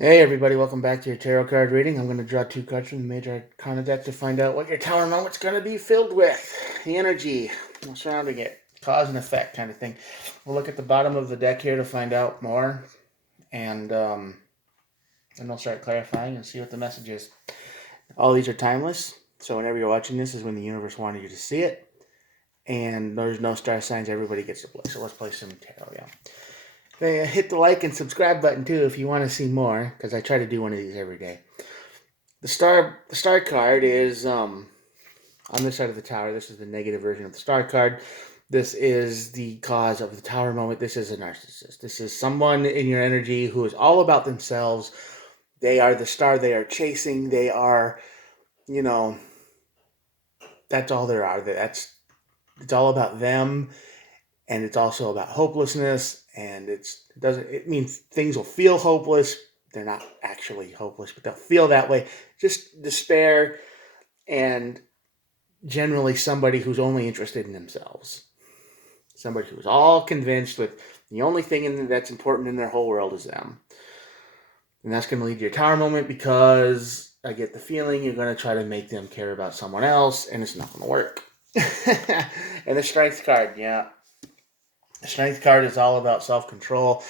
Hey everybody, welcome back to your tarot card reading. I'm going to draw two cards from the Major Arcana deck to find out what your tower moment's going to be filled with. The energy surrounding it, cause and effect kind of thing. We'll look at the bottom of the deck here to find out more, and then we'll start clarifying and see what the message is. All these are timeless, so whenever you're watching this is when the universe wanted you to see it, and there's no star signs, everybody gets to play. So let's play some tarot, yeah. Hit the like and subscribe button too if you want to see more, because I try to do one of these every day. The star card is on this side of the tower. This is the negative version of the star card. This is the cause of the tower moment. This is a narcissist. This is someone in your energy who is all about themselves. They are the star they are chasing. They are, you know, that's all there are. It's all about them, and it's also about hopelessness. And it means things will feel hopeless. They're not actually hopeless, but they'll feel that way. Just despair, and generally somebody who's only interested in themselves. Somebody who's all convinced that the only thing that's important in their whole world is them. And that's going to lead to your tower moment, because I get the feeling you're going to try to make them care about someone else, and it's not going to work. And the strength card, yeah. The strength card is all about self-control,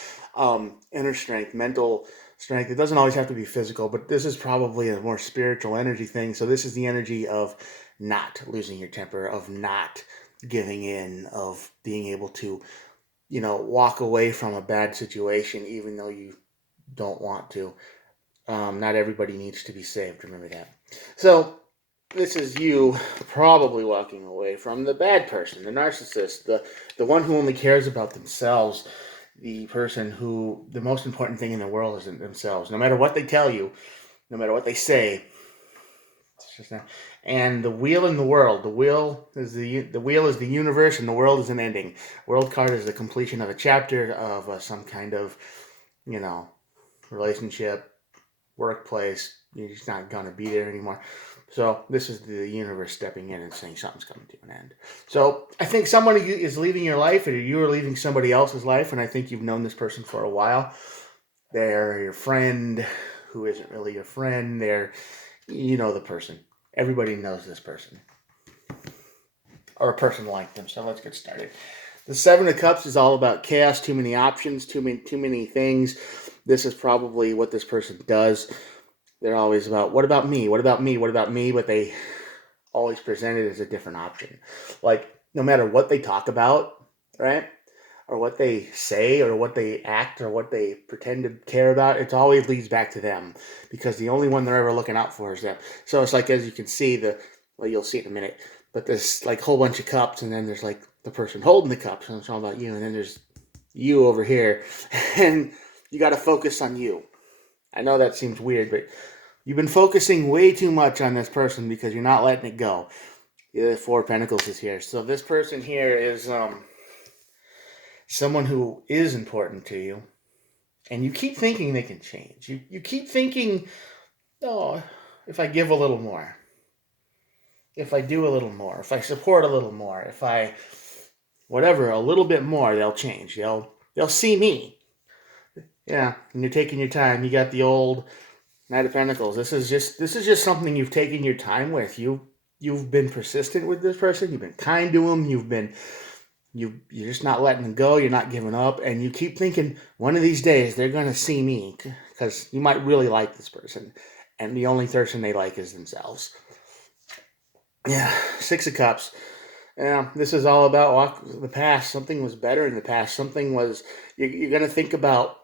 inner strength, mental strength. It doesn't always have to be physical, but this is probably a more spiritual energy thing. So this is the energy of not losing your temper, of not giving in, of being able to, walk away from a bad situation even though you don't want to. Not everybody needs to be saved. Remember that. So this is you probably walking away from the bad person, the narcissist, the one who only cares about themselves, the person who the most important thing in the world is themselves. No matter what they tell you, no matter what they say, it's just not. And the wheel in the world, the wheel is the universe, and the world is an ending. World card is the completion of a chapter of some kind of, you know, relationship, workplace. You're just not gonna be there anymore. So this is the universe stepping in and saying something's coming to an end. So I think somebody is leaving your life, or you are leaving somebody else's life, and I think you've known this person for a while. They're your friend who isn't really your friend. The person. Everybody knows this person, or a person like them. So let's get started. The Seven of Cups is all about chaos, too many options, too many things. This is probably what this person does. They're always about, what about me? What about me? What about me? But they always present it as a different option. Like, no matter what they talk about, right? Or what they say, or what they act, or what they pretend to care about, it always leads back to them, because the only one they're ever looking out for is them. So it's like, as you can see, you'll see it in a minute, but there's like a whole bunch of cups, and then there's like the person holding the cups, and it's all about you, and then there's you over here, and you got to focus on you. I know that seems weird, but you've been focusing way too much on this person because you're not letting it go. The Four of Pentacles is here. So this person here is someone who is important to you. And you keep thinking they can change. You keep thinking, oh, if I give a little more, if I do a little more, if I support a little more, if I whatever, a little bit more, they'll change. They'll see me. Yeah, and you're taking your time. You got the old Knight of Pentacles. This is just something you've taken your time with. You've been persistent with this person. You've been kind to them. You're just not letting them go. You're not giving up, and you keep thinking one of these days they're gonna see me, because you might really like this person, and the only person they like is themselves. Yeah, Six of Cups. Yeah, this is all about the past. Something was better in the past. Something was. You're gonna think about,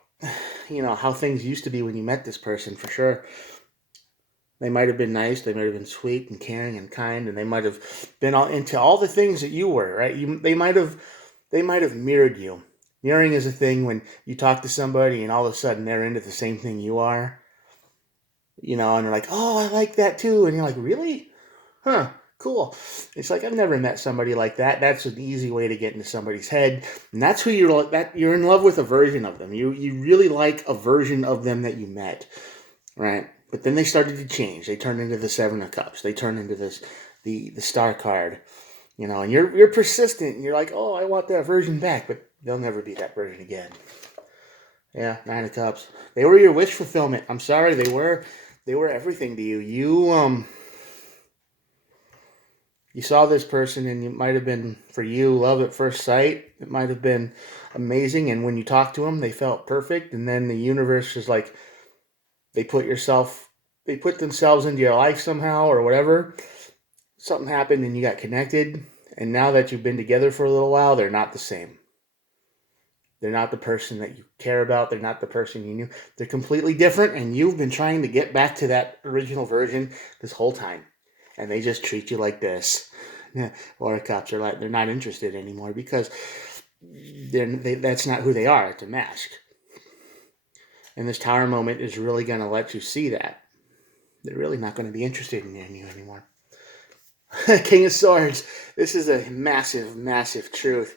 how things used to be when you met this person, for sure. They might have been nice. They might have been sweet and caring and kind, and they might have been all into all the things that you were. Right? They might have mirrored you. Mirroring is a thing when you talk to somebody and all of a sudden they're into the same thing you are. And they're like, "Oh, I like that too," and you're like, "Really? Huh? Cool." It's like, I've never met somebody like that. That's an easy way to get into somebody's head, and that's who you're in love with, a version of them. You really like a version of them that you met. Right? But then they started to change. They turned into the Seven of Cups. They turned into the Star card. And you're persistent. And you're like, oh, I want that version back, but they'll never be that version again. Yeah, Nine of Cups. They were your wish fulfillment. I'm sorry, they were everything to you. You saw this person, and it might have been, for you, love at first sight. It might have been amazing, and when you talked to them, they felt perfect, and then the universe is like, they put yourself they put themselves into your life somehow or whatever. Something happened and you got connected, and now that you've been together for a little while, they're not the same. They're not the person that you care about. They're not the person you knew. They're completely different, and you've been trying to get back to that original version this whole time. And they just treat you like this. Yeah, or cops are like, they're not interested anymore because that's not who they are. It's a mask. And this tower moment is really going to let you see that. They're really not going to be interested in you anymore. King of Swords. This is a massive, massive truth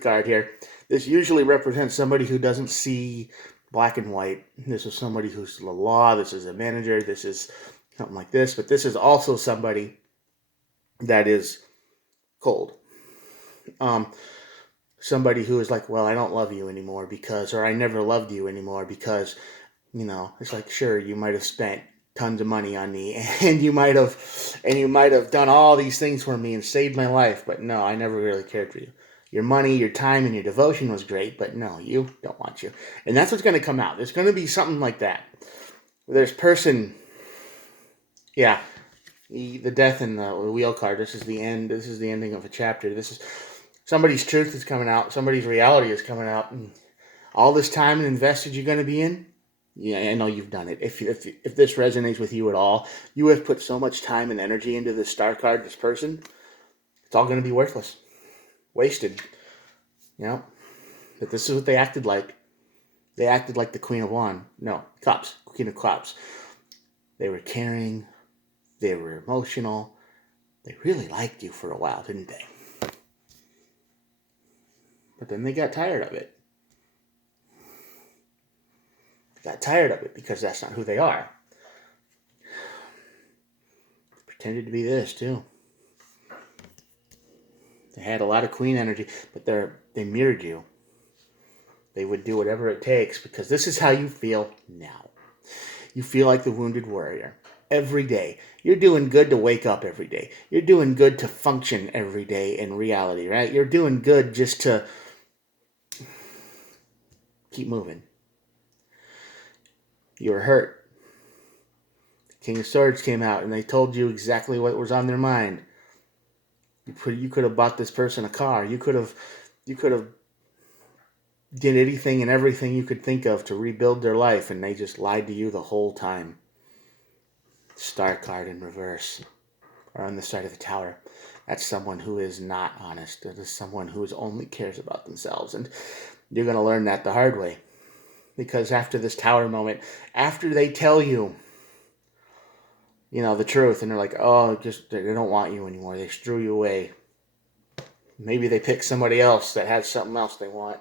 card here. This usually represents somebody who doesn't see black and white. This is somebody who's the law. This is a manager. This is something like this. But this is also somebody that is cold. Somebody who is like, well, I don't love you anymore because, or I never loved you anymore because, it's like, sure, you might have spent tons of money on me, and you might have done all these things for me and saved my life, but no, I never really cared for you. Your money, your time, and your devotion was great, but no, you don't want you. And that's what's going to come out. There's going to be something like that. There's person, yeah, the death in the wheel card. This is the end. This is the ending of a chapter. This is somebody's truth is coming out. Somebody's reality is coming out. And all this time and invested you're going to be in, yeah, I know you've done it. If this resonates with you at all, you have put so much time and energy into this star card, this person, it's all going to be worthless. Wasted. But this is what they acted like. They acted like the Queen of Wands. No, Cups. Queen of Cups. They were caring. They were emotional. They really liked you for a while, didn't they? But then they got tired of it. Got tired of it because that's not who they are. They pretended to be this too. They had a lot of queen energy, but they mirrored you. They would do whatever it takes because this is how you feel now. You feel like the wounded warrior every day. You're doing good to wake up every day. You're doing good to function every day in reality, right? You're doing good just to keep moving. You were hurt. The King of Swords came out and they told you exactly what was on their mind. You could have bought this person a car. You could have did anything and everything you could think of to rebuild their life, and they just lied to you the whole time. Star card in reverse, or on the side of the tower. That's someone who is not honest. That is someone who only cares about themselves, and you're going to learn that the hard way. Because after this tower moment, after they tell you, the truth, and they're like, oh, they don't want you anymore. They strew you away. Maybe they pick somebody else that has something else they want.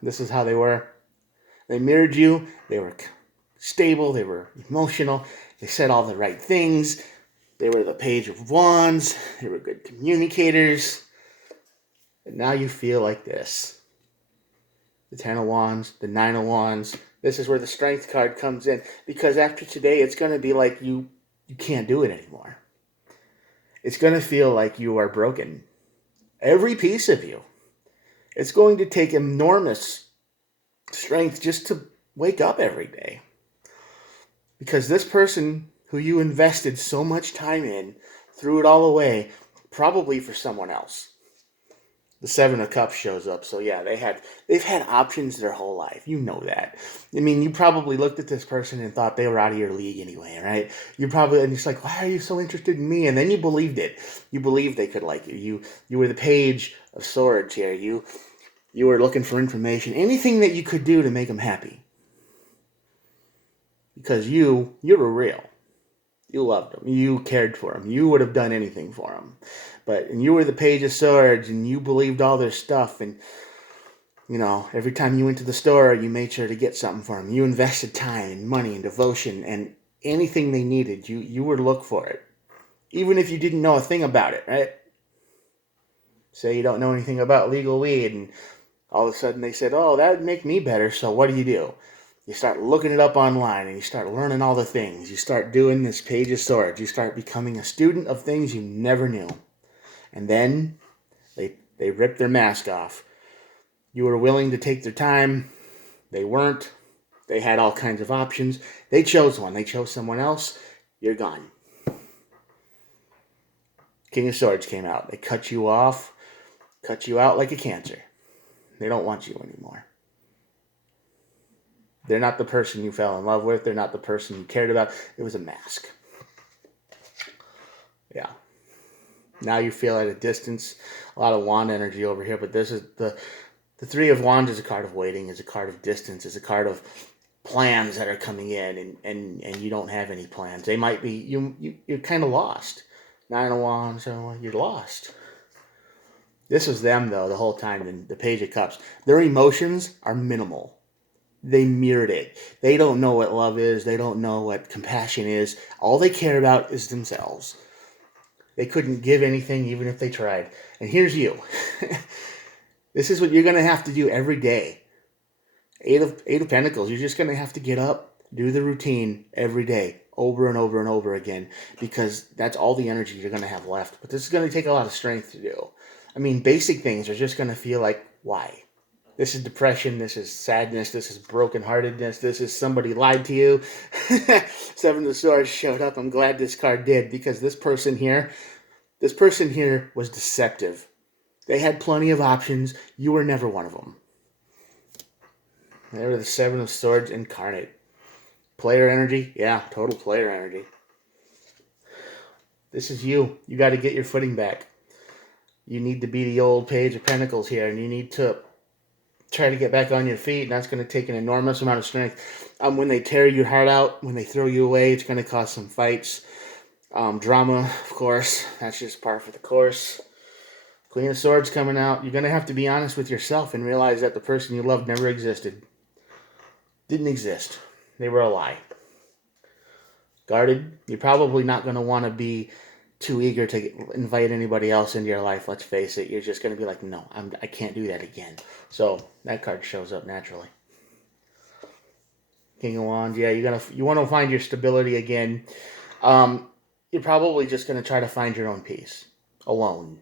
This is how they were. They mirrored you. They were stable. They were emotional. They said all the right things. They were the Page of Wands. They were good communicators. And now you feel like this. The 10 of Wands, the 9 of Wands. This is where the Strength card comes in. Because after today, it's going to be like you can't do it anymore. It's going to feel like you are broken. Every piece of you. It's going to take enormous strength just to wake up every day. Because this person who you invested so much time in threw it all away, probably for someone else. The 7 of Cups shows up. So yeah, they've had options their whole life. You know that. I mean, you probably looked at this person and thought they were out of your league anyway, right? And it's like, why are you so interested in me? And then you believed it. You believed they could like you. You were the Page of Swords here. You were looking for information, anything that you could do to make them happy. Because you were real. You loved them. You cared for them. You would have done anything for them. And you were the Page of Swords, and you believed all their stuff. And, every time you went to the store, you made sure to get something for them. You invested time and money and devotion and anything they needed. You would look for it. Even if you didn't know a thing about it, right? Say you don't know anything about legal weed, and All of a sudden they said, oh, that would make me better, so what do? You start looking it up online and you start learning all the things. You start doing this Page of Swords. You start becoming a student of things you never knew. And then they ripped their mask off. You were willing to take their time. They weren't. They had all kinds of options. They chose one. They chose someone else. You're gone. King of Swords came out. They cut you off, cut you out like a cancer. They don't want you anymore. They're not the person you fell in love with. They're not the person you cared about. It was a mask. Yeah. Now you feel at a distance. A lot of wand energy over here, but this is the Three of Wands is a card of waiting, is a card of distance, is a card of plans that are coming in, and you don't have any plans. They might be, you're kind of lost. Nine of Wands, so you're lost. This was them, though, the whole time, the Page of Cups. Their emotions are minimal. They mirrored it. They don't know what love is. They don't know what compassion is. All they care about is themselves. They couldn't give anything even if they tried. And here's you. This is what you're going to have to do every day. Eight of Pentacles. You're just going to have to get up, do the routine every day, over and over and over again, because that's all the energy you're going to have left. But this is going to take a lot of strength to do. I mean, basic things are just going to feel like, why? This is depression, this is sadness, this is brokenheartedness, this is somebody lied to you. Seven of Swords showed up. I'm glad this card did, because this person here was deceptive. They had plenty of options. You were never one of them. They were the Seven of Swords incarnate. Player energy? Yeah, total player energy. This is you. You got to get your footing back. You need to be the old Page of Pentacles here, and you need to try to get back on your feet, and that's going to take an enormous amount of strength. When they tear your heart out, when they throw you away, it's going to cause some fights. Drama, of course. That's just par for the course. Queen of Swords coming out. You're going to have to be honest with yourself and realize that the person you loved never existed. Didn't exist. They were a lie. Guarded. You're probably not going to want to be too eager to invite anybody else into your life. Let's face it. You're just going to be like, no, I can't do that again. So that card shows up naturally. King of Wands. Yeah, you want to find your stability again. You're probably just going to try to find your own peace. Alone.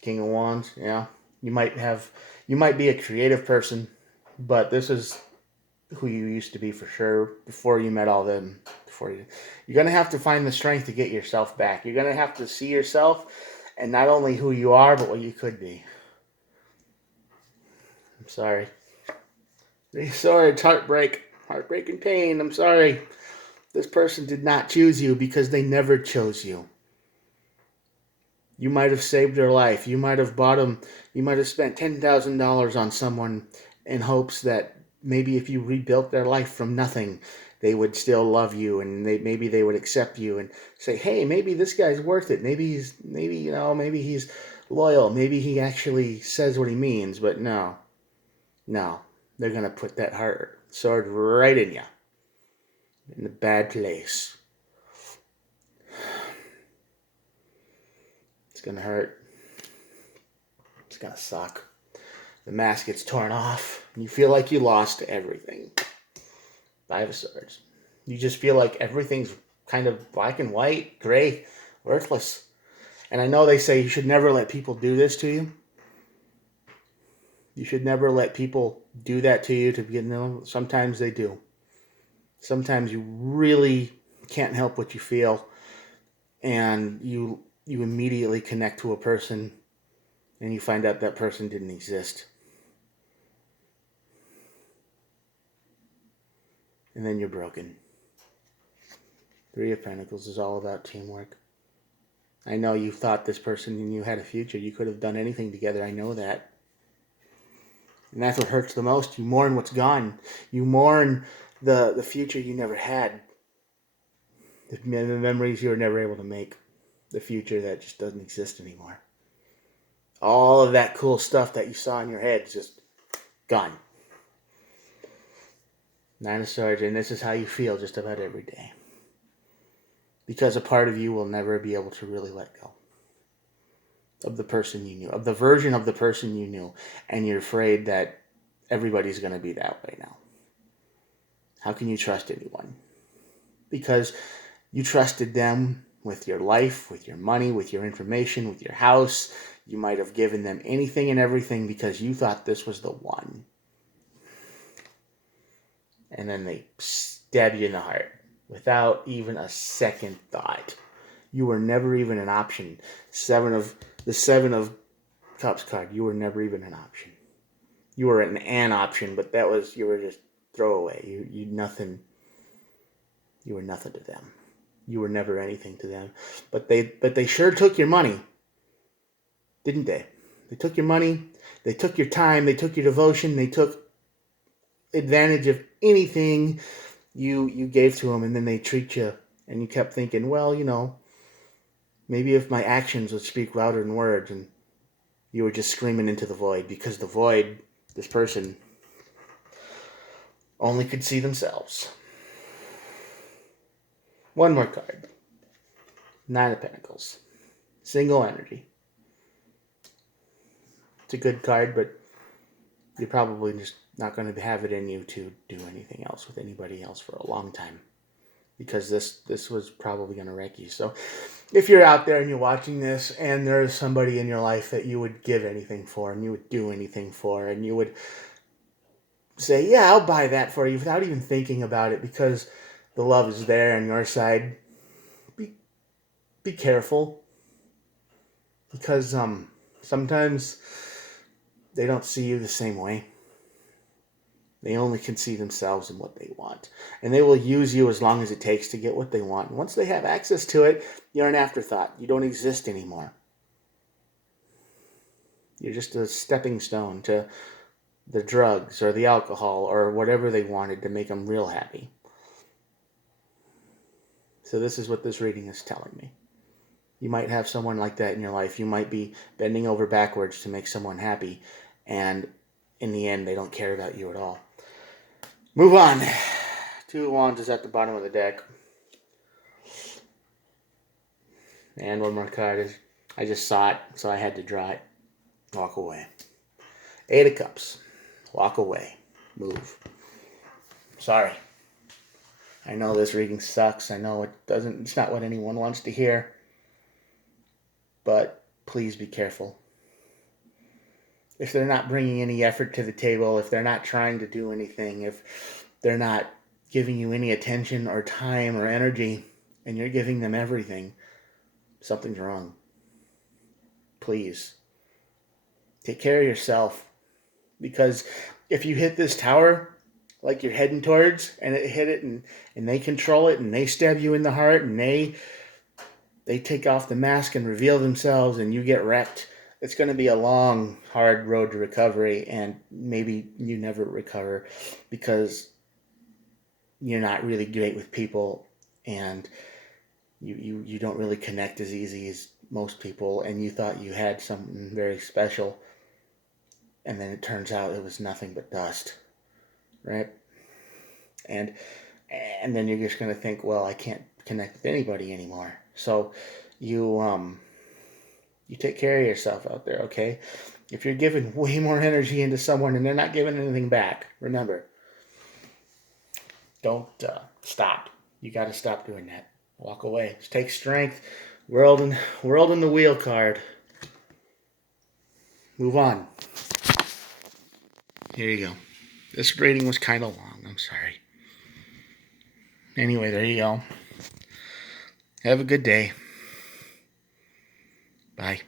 King of Wands. Yeah. You might be a creative person, but this is who you used to be for sure before you met all them. You're going to have to find the strength to get yourself back. You're going to have to see yourself and not only who you are, but what you could be. I'm sorry. Three of Swords, heartbreak and pain. I'm sorry. This person did not choose you because they never chose you. You might have saved their life. You might have bought them. You might have spent $10,000 on someone in hopes that maybe if you rebuilt their life from nothing, they would still love you, and maybe they would accept you and say, hey, maybe this guy's worth it. Maybe he's loyal. Maybe he actually says what he means. But no, they're going to put that sword right in you, in the bad place. It's going to hurt. It's going to suck. The mask gets torn off. And you feel like you lost everything. Five of Swords. You just feel like everything's kind of black and white, gray, worthless. And I know they say you should never let people do this to you. You should never let people do that to you to begin with. Sometimes they do. Sometimes you really can't help what you feel. And you immediately connect to a person and you find out that person didn't exist. And then you're broken. Three of Pentacles is all about teamwork. I know you thought this person and you had a future. You could have done anything together. I know that. And that's what hurts the most. You mourn what's gone. You mourn the future you never had. The memories you were never able to make. The future that just doesn't exist anymore. All of that cool stuff that you saw in your head is just gone. Nine of Swords, and this is how you feel just about every day. Because a part of you will never be able to really let go. of the person you knew, of the version of the person you knew, and you're afraid that everybody's going to be that way now. How can you trust anyone? Because you trusted them with your life, with your money, with your information, with your house. You might have given them anything and everything because you thought this was the one. And then they stab you in the heart without even a second thought. You were never even an option. The seven of Cups card, you were never even an option. You were an option, but you were just throwaway. You nothing. You were nothing to them. You were never anything to them. But they sure took your money, didn't they? They took your money. They took your time. They took your devotion. They took advantage of anything you gave to them, and then they treat you. And you kept thinking, well, maybe if my actions would speak louder than words, and you were just screaming into the void, because the void, this person, only could see themselves. One more card. Nine of Pentacles. Single energy. It's a good card, but you're probably just not going to have it in you to do anything else with anybody else for a long time. Because this was probably going to wreck you. So if you're out there and you're watching this and there's somebody in your life that you would give anything for and you would do anything for and you would say, yeah, I'll buy that for you without even thinking about it because the love is there on your side, be careful. Because sometimes they don't see you the same way. They only can see themselves and what they want. And they will use you as long as it takes to get what they want. And once they have access to it, you're an afterthought. You don't exist anymore. You're just a stepping stone to the drugs or the alcohol or whatever they wanted to make them real happy. So this is what this reading is telling me. You might have someone like that in your life. You might be bending over backwards to make someone happy. And in the end, they don't care about you at all. Move on. Two of Wands is at the bottom of the deck. And one more card. I just saw it, so I had to draw it. Walk away. Eight of Cups. Walk away. Move. Sorry. I know this reading sucks. I know it's not what anyone wants to hear. But please be careful. If they're not bringing any effort to the table, if they're not trying to do anything, if they're not giving you any attention or time or energy, and you're giving them everything, something's wrong. Please. Take care of yourself. Because if you hit this tower like you're heading towards, and it hit it, and they control it, and they stab you in the heart, and they take off the mask and reveal themselves, and you get wrecked, it's going to be a long, hard road to recovery, and maybe you never recover because you're not really great with people, and you don't really connect as easy as most people, and you thought you had something very special, and then it turns out it was nothing but dust, right? And then you're just going to think, well, I can't connect with anybody anymore. So you take care of yourself out there, okay? If you're giving way more energy into someone and they're not giving anything back, remember, don't stop. You got to stop doing that. Walk away. Just take strength. World in the wheel card. Move on. Here you go. This reading was kind of long. I'm sorry. Anyway, there you go. Have a good day. Bye.